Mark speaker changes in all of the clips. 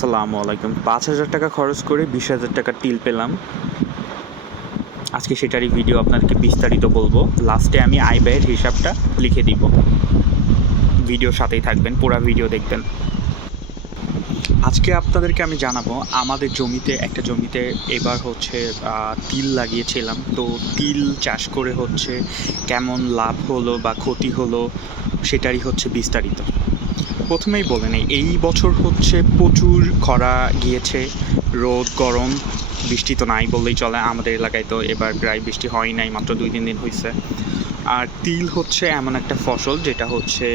Speaker 1: আসসালামু আলাইকুম। পাঁচ হাজার টাকা খরচ করে বিশ হাজার টাকা টিল পেলাম। আজকে সেটারই ভিডিও আপনাদেরকে বিস্তারিত বলব। লাস্টে আমি আয় ব্যয়ের হিসাবটা লিখে দিব। ভিডিওর সাথেই থাকবেন, পুরো ভিডিও দেখবেন। আজকে আপনাদেরকে আমি জানাব, আমাদের জমিতে, একটা জমিতে এবার হচ্ছে তিল লাগিয়েছিলাম। তো তিল চাষ করে হচ্ছে কেমন লাভ হলো বা ক্ষতি হলো, সেটারই হচ্ছে বিস্তারিত। প্রথমেই বলে নেই, এই বছর হচ্ছে প্রচুর খরা গিয়েছে, রোদ, গরম, বৃষ্টি তো নাই বললেই চলে আমাদের এলাকায় তো এবার প্রায় বৃষ্টি হয় নাই, মাত্র দুই তিন দিন হয়েছে আর তিল হচ্ছে এমন একটা ফসল যেটা হচ্ছে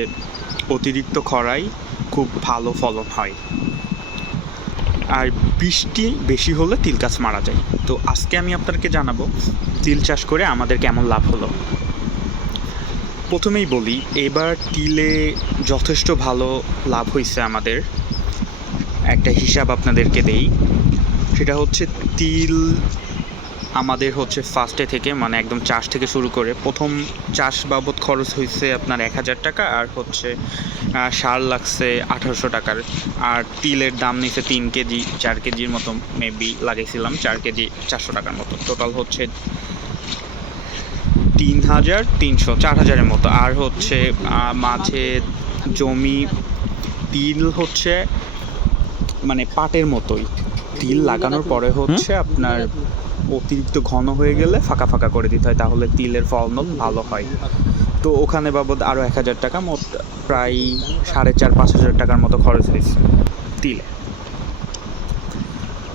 Speaker 1: অতিরিক্ত খরায় খুব ভালো ফলন হয়। আর বৃষ্টি বেশি হলে তিল গাছ মারা যায়। তো আজকে আমি আপনাদেরকে জানাব, তিল চাষ করে আমাদের কেমন লাভ হলো। প্রথমেই বলি, এবার তিলে যথেষ্ট ভালো লাভ হয়েছে আমাদের। একটা হিসাব আপনাদেরকে দেই, সেটা হচ্ছে তিল আমাদের হচ্ছে ফার্স্টে থেকে মানে একদম চাষ থেকে শুরু করে, প্রথম চাষ বাবদ খরচ হয়েছে আপনার এক হাজার টাকা, আর হচ্ছে সার লাগছে আঠারোশো টাকার। আর তিলের দাম নিচ্ছে তিন কেজি, চার কেজির মতো মেবি লাগাইছিলাম, চার কেজি চারশো টাকার মতো। টোটাল হচ্ছে তিন হাজার তিনশো চার হাজারের মতো। আর হচ্ছে মাঝে জমি তিল হচ্ছে মানে পাটের মতোই। তিল লাগানোর পরে হচ্ছে আপনার অতিরিক্ত ঘন হয়ে গেলে ফাঁকা ফাঁকা করে দিতে হয় তাহলে তিলের ফলন ভালো হয়। তো ওখানে বাবদ আরও এক হাজার টাকা মোট প্রায় সাড়ে চার পাঁচ হাজার টাকার মতো খরচ হয়েছে তিলে।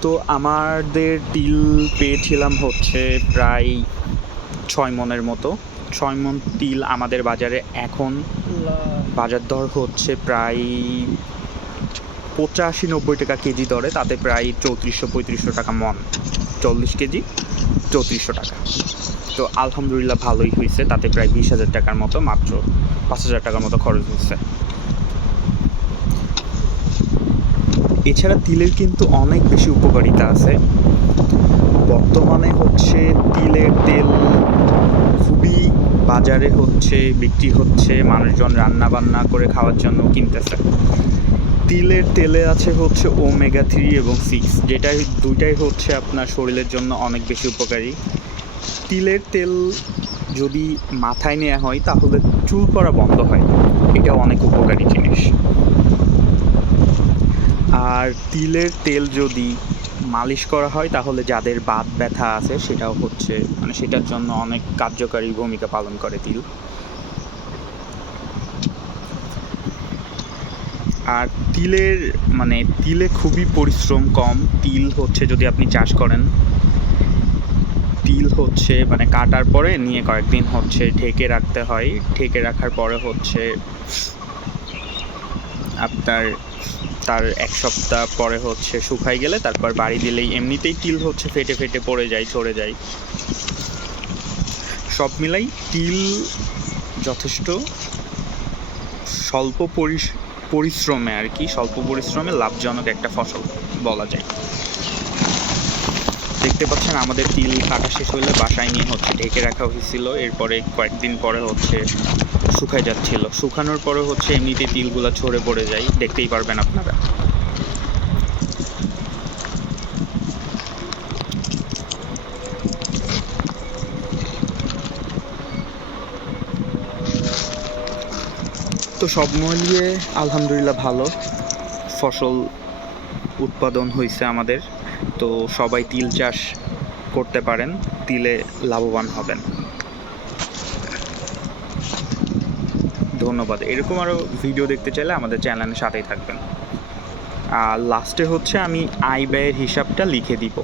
Speaker 1: তো আমাদের তিল পেয়েছিলাম হচ্ছে প্রায় ছয় মনের মতো। ছয় মন তিল আমাদের বাজারে এখন বাজার দর হচ্ছে প্রায় পঁচাশি নব্বই টাকা কেজি দরে, তাতে প্রায় চৌত্রিশশো পঁয়ত্রিশশো টাকা মন। চল্লিশ কেজি, চৌত্রিশশো টাকা। তো আলহামদুলিল্লাহ ভালোই হয়েছে, তাতে প্রায় বিশ হাজার টাকার মতো, মাত্র পাঁচ হাজার টাকার মতো খরচ হয়েছে। এছাড়া তিলের কিন্তু অনেক বেশি উপকারিতা আছে। বর্তমানে হচ্ছে তিলের তেল খুবই বাজারে হচ্ছে, বিক্রি হচ্ছে, মানুষজন রান্না বান্না করে খাওয়ার জন্য কিনতেছে। তিলের তেলে আছে হচ্ছে ওমেগা থ্রি এবং সিক্স যেটাই, দুইটাই হচ্ছে আপনার শরীরের জন্য অনেক বেশি উপকারী। তিলের তেল যদি মাথায় নেওয়া হয়, তাহলে চুল পড়া বন্ধ হয়। এটা অনেক উপকারী জিনিস। আর তিলের তেল যদি মালিশ করা হয়, তাহলে যাদের বাত ব্যথা আছে সেটাও হচ্ছে মানে সেটার জন্য অনেক কার্যকারী ভূমিকা পালন করে তিল। আর তিলের মানে তিলে খুবই পরিশ্রম কম। তিল হচ্ছে যদি আপনি চাষ করেন, তিল হচ্ছে মানে কাটার পরে নিয়ে কয়েকদিন হচ্ছে ঢেকে রাখতে হয়। ঢেকে রাখার পরে হচ্ছে আপনার তার এক সপ্তাহ পরে হচ্ছে শুকাই গেলে তারপর বাড়ি দিলেই এমনিতেই তিল হচ্ছে ফেটে ফেটে পড়ে যায়, ঝরে যায়। সব মিলাই তিল যথেষ্ট স্বল্প পরিশ্রমে আর কি, স্বল্প পরিশ্রমে লাভজনক একটা ফসল বলা যায়। দেখতে পাচ্ছেন আমাদের তিল কাটা শেষ হলে বাসায় নিয়ে হচ্ছে ঢেকে রাখা হয়েছিল। এরপরে কয়েকদিন পরে হচ্ছে শুকাই যাচ্ছিল। শুকানোর পরে হচ্ছে এমনিতে তিলগুলো ছড়ে পড়ে যায়। দেখতেই পারবেন আপনারা। তো সব মিলিয়ে আলহামদুলিল্লাহ ভালো। ফসল উৎপাদন হয়েছে আমাদের। তো সবাই তিল চাষ করতে পারেন। তিলে লাভবান হবেন। ধন্যবাদ। এরকম আরও ভিডিও দেখতে চাইলে আমাদের চ্যানেলের সাথেই থাকবেন। আর লাস্টে হচ্ছে আমি আয় ব্যয়ের হিসাবটা লিখে দিব।